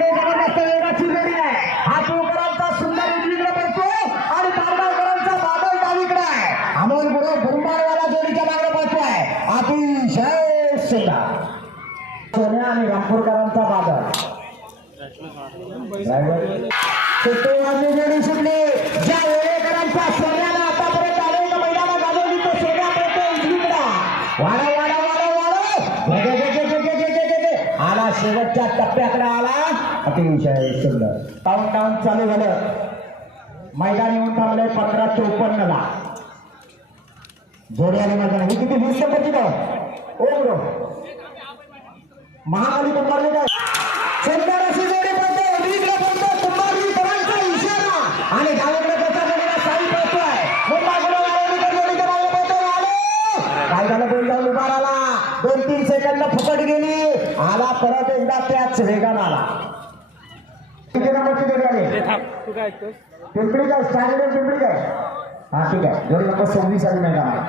लागले जबरदस्त वेगाची जोडी आहे हा पोकरांचा सुंदर उजवीकडे पडतो आणि तारगावकरांचा बादल डावीकडे आहे अमोल गुरु बुरमाळवाला जोडीच्या मागे पडतोय अतिशय सुंदर सोन्या आणि रामपूरकरांचा बादल सुट्टीवादी जोडी सुटली ज्या वेळेकरांचा सोन्याला आतापर्यंत अनेक मैदानात गाजवली तो सोन्या पडतो उजवीकडे वाडा वाडा वाडा वाडा आला शेवटच्या टप्प्याकडे आला अतिशय सुंदर काउंटडाऊन चालू झालं मैदान येऊन थांबले 15:54 ला जोडी आली मैदान ही किती 20 नंबरची गाव ओ ब्रो महाकाली कुंभारली काय सुंदर अशी जोडी पडते उजवीकडे पडतो कुंभारलीकरांचा इशारा आणि डावीकडे त्याच्या जोडीला साई पडतोय कुंभारलीकर जोडीच्या मागे पडतोय आलो काय झालं बोल जाऊन उभा राहिला 2-3 सेकंद फुकट गेली आला परत एकदा त्याच वेगानं आला किती नंबरची जोडी आली पिंपरी काय स्टँडर्ड पिंपरी काय हा ठीक आहे जोडी नंबर 26 आली मैदानात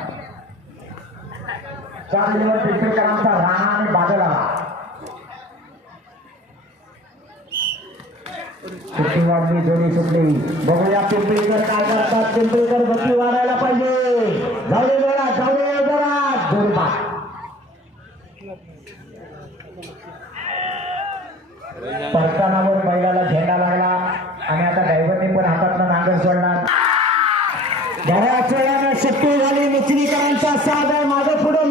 4 नंबर पिंपरीकरांचा राणा आणि बादल आला सुट्टी वाढली जोडी सुटली बघूया पिंपरीकर काय करतात पिंपरीकर गती वाढायला पाहिजे जाऊ दे जरा जोडी बाद परतानावर बैलाला झेंडा लागला आणि आता ड्रायव्हरने पण हातातनं नांगर सोडणार बऱ्याच वेळानं सुट्टी झाली मिचनीकरांचा साथ आहे माझं पुढं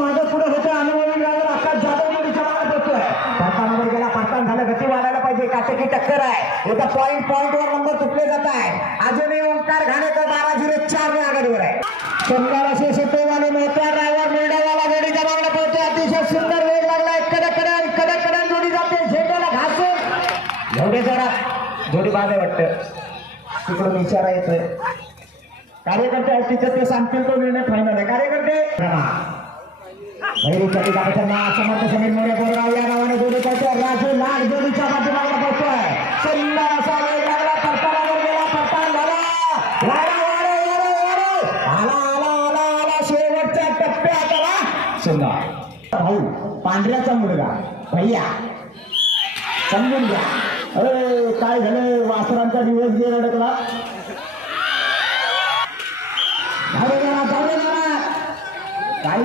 होतं अनुभवी ड्रायव्हर आकाश जाधव जोडीच्या मागे पडतोय परतानावर गेला परतान झालं गती वाढायला पाहिजे काटेकी टक्कर आहे एका पॉइंटवर नंबर तुटले जात आहे अजूनही ओंकार घाणेकर 12:04 ने आघाडीवर आहे सुंदर असे सुट्टी झाली मोठा ड्रायव्हर मिरडावाला जोडीच्या मागे पडतोय अतिशय सुंदर वेग लागलाय कडक जोडी जाते झेंड्याला घासून एवढे जरा जोडी बाद आहे वाटतं तिकडून इशारा येतोय कार्यकर्ते आहेत तिथे ते सांगतील तो निर्णय फायनल आहे कार्यकर्ते समर्थ समीर मोरे गोरगाव या नावाने जोडी पडतोय राजू लाड जोडीच्या पाठीमागे पडतोय सुंदर असा वेग लागला परतानावर गेला परतान झाला आला शेवटच्या टप्प्यात आला सुंदर भाऊ पांढऱ्याचा मुलगा भैया समजून घ्या अरे काय झालं वासरांचा दिवस गेला अडकला काय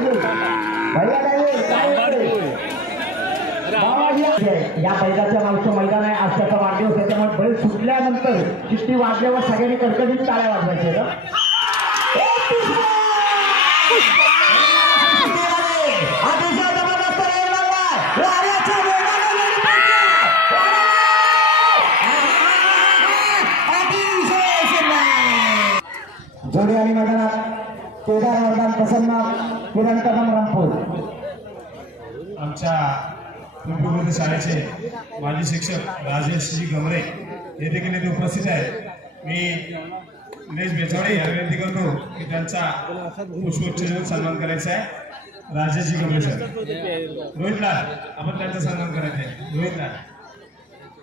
या बैलाच्या मागचं मैदान आहे आज त्याचा वाढदिवस त्याच्यामुळे बैल सुटल्यानंतर चिठ्ठी वाजल्यावर सगळ्यांनी कडकडीत टाळ्या वाजवायचे जोडी आणि मैदानात केदार वरदान प्रसन्न किरण कदम रामपूर आमच्या पिंपरी शाळेचे माजी शिक्षक राजेशजी गमरे हे देखील इथे उपस्थित आहेत मी निलेश बेचावडे या विनंती करतो की त्यांचा पुष्पोच्चार सन्मान करायचा आहे राजेशजी गमरे सर रोहितलाल आपण त्यांचा सन्मान करायचा आहे रोहितलाल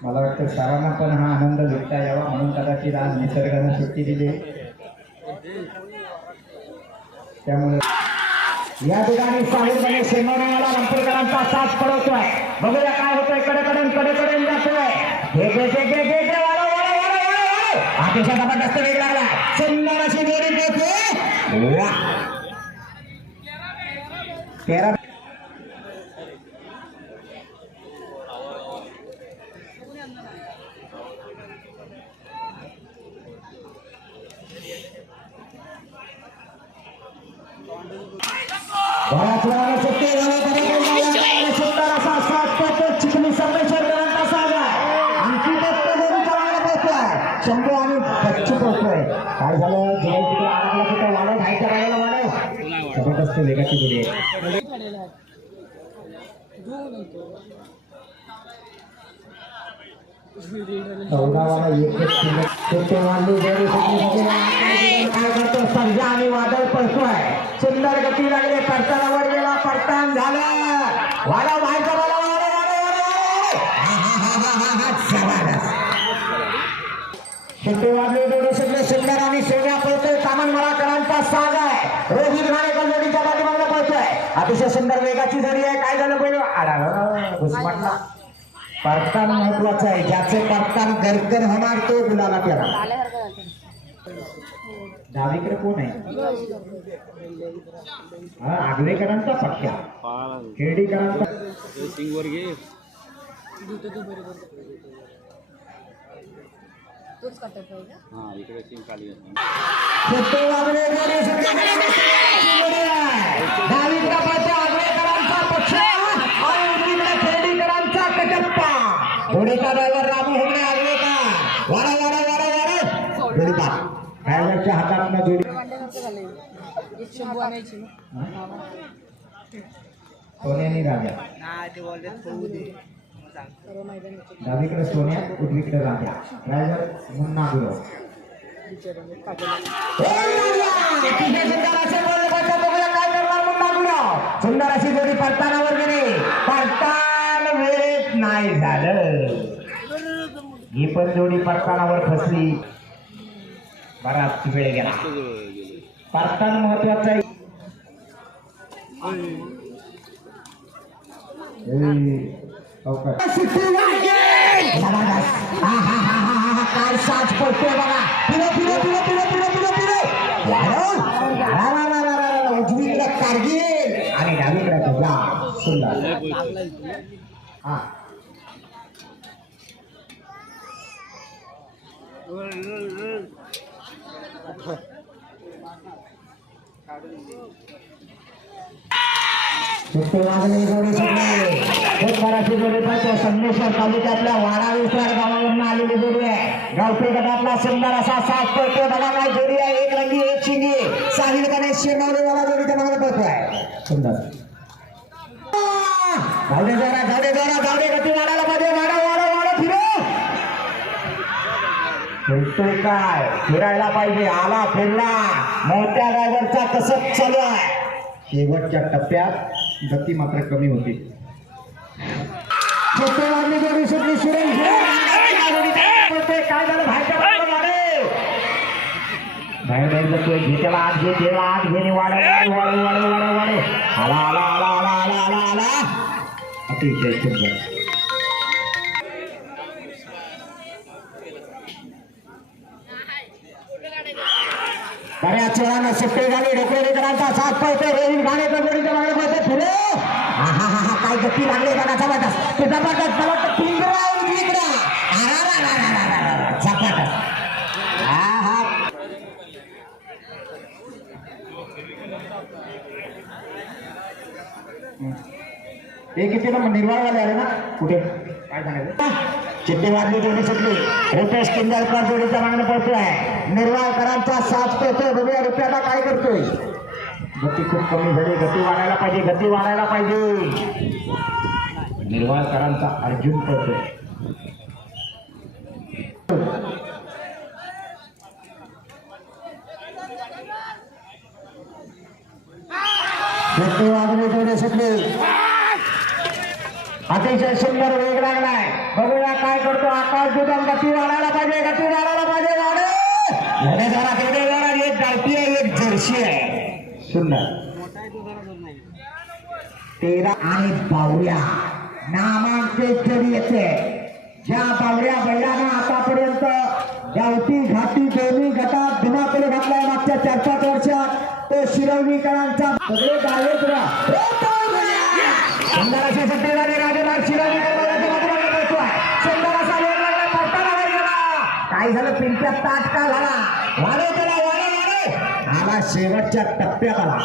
मला वाटतं सर्वांना पण हा आनंद घेता यावा म्हणून कदाचित आज निसर्गाने सुट्टी दिली त्यामुळे या ठिकाणी साहेबने शेंगवण्याला रामपूरकरांचा साथ पडवतोय बघूया काय होतंय कडे जातोय अतिशय जबरदस्त वेग लागला सुंदर अशी जोडी पोहोचते 13 बऱ्याच वेळाला सुट्टी सुंदर असा साथ पडतो चिखली संमेश्वरकरांचा साथ आहे आणखी जोडीच्या मागे पोहोचतोय शंभू आणि बच्चू पोहोचतोय काय झालं जेव्हा तिथे आणायला तिथे वाढव घायच्या राहायला वाढव जबरदस्त वेगाची जोडी आहे चौदावाला एक वाढली जोडी काय करतो सर्जा आणि वादळ पडतोय सुंदर गती लागली परतानावर गेला परतान झालं वाडा व्हायचा मला सुट्टी वाढली जोडी सगळे सुंदर आणि सोन्या पळतोय तामण मराकरांचा साज आहे रोहित घाणेकर जोडीच्या पाठीमागे पळतोय अतिशय सुंदर वेगाची जोडी आहे काय झालं पहिलं आडा घुसमटला परतान महत्वाचं आहे. ज्याचे परतान गरकर होणार तो गुलाला केला. डावीकडे कोण आहे? हा, आगवेकरांचा पक्क्या, खेडीकरांचा डावीकडे पक्क्या आगवेकरांचा पक्ष आणि उजवीकडे खेडीकरांचा कटप्पा. घोडेचा ड्रायव्हर रामू होणे आगवेकर. वाडा वाडा वाडा वाडा जोडीदार ड्रायव्हरच्या हातात जोडी. सोन्यानी राजा. डावीकडे सोन्या, उजवीकडे राजा. ड्रायव्हर मुन्ना गुरव. सुंदर अशी जोडी परतानावर गेली. परतान वेळेत नाही झालं. ही पण जोडी परतानावर फसली. बराच वेळ गेला. परतान महत्वाचा आहे. काय साज पडतोय बघा. फिरो फिरो फिरो फिरो फिरो फिरो फिरो. उजवीकडे कारगिल आणि डावीकडे तुझा सुंदर. हा संगमेश्वर तालुक्यातल्या वाडा विस्तार गावावरून आलेली जोडी आहे. गावठी गटातला सुंदर असा साथ पडतोय बघा. काय जोडी आहे. एक रंगी एक शिंगी. साहिल गणेश शेनवडेवाला जोडीच्या मागे पडतोय. सुंदर. धावडे जोडा धावडे जोडा धावडे गती वाढायला पाहिजे. वाडा वाडा वाडा फिरो. फिरतोय काय फिरायला पाहिजे. आला फिरला. मोठ्या ड्रायव्हरचा कसं चालू आहे. शेवटच्या टप्प्यात गती मात्र कमी होती. काय झालं बाहेर जातोय. घेतेला आत घे त्याला आत घेणे. वाढ वाढ वाढ वाढ वाढ वाढ. आला आला आला आला आला आला आला. अतिशय सुंदर. बऱ्याच वेळानं सुट्टी झाली. ढोकरेकरांचा साथ पडतोय. रोहित घाणेकर जोडीच्या मागे पडतोय. फिरे. हा हा हा हा काय गती लागली बघा. जबरदस्त ते जबरदस्त. मला वाटतं पिंजरा उजवीकडे. झपाटच. हा हा हे किती ना निर्वाळवाले आले ना. कुठे काय सांगायचं. चिट्टी वाजली जोडी सुटली. रुपेश किंजळकर जोडीच्या मागणं पडतोय. निर्वाळकरांचा साथ पडतोय. बघूया रुपयाला काय करतोय. गती खूप कमी झाली. गती वाढायला पाहिजे. गती वाढायला पाहिजे. निर्वाळकरांचा अर्जुन पडतोय. चिट्टी वाजली जोडी सुटली. अतिशय सुंदर वेग लागलाय. बघूया काय करतो आकाश दुधान. गती वाढायला पाहिजे. गती वाढायला पाहिजे. वाढे जरा केले जरा. एक गावठी आहे एक जर्सी आहे. सुंदर. 13 आणि बावऱ्या नामांकित जोडी येते. ज्या बावऱ्या बैलांना आतापर्यंत गावठी घाटी दोन्ही गटात धुमाकूळ घातलाय मागच्या 4-5 वर्षात तो शिरवणीकरांचा सगळे गावे सुंदर अशी सुट्टी झाली. राजेदार सुंदर असा वेग लागला. परताना गेला. काय झालं. पिंट्यात ताट का झाला. वाढे त्याला वाढे वाढे. आला शेवटच्या टप्प्यात आला.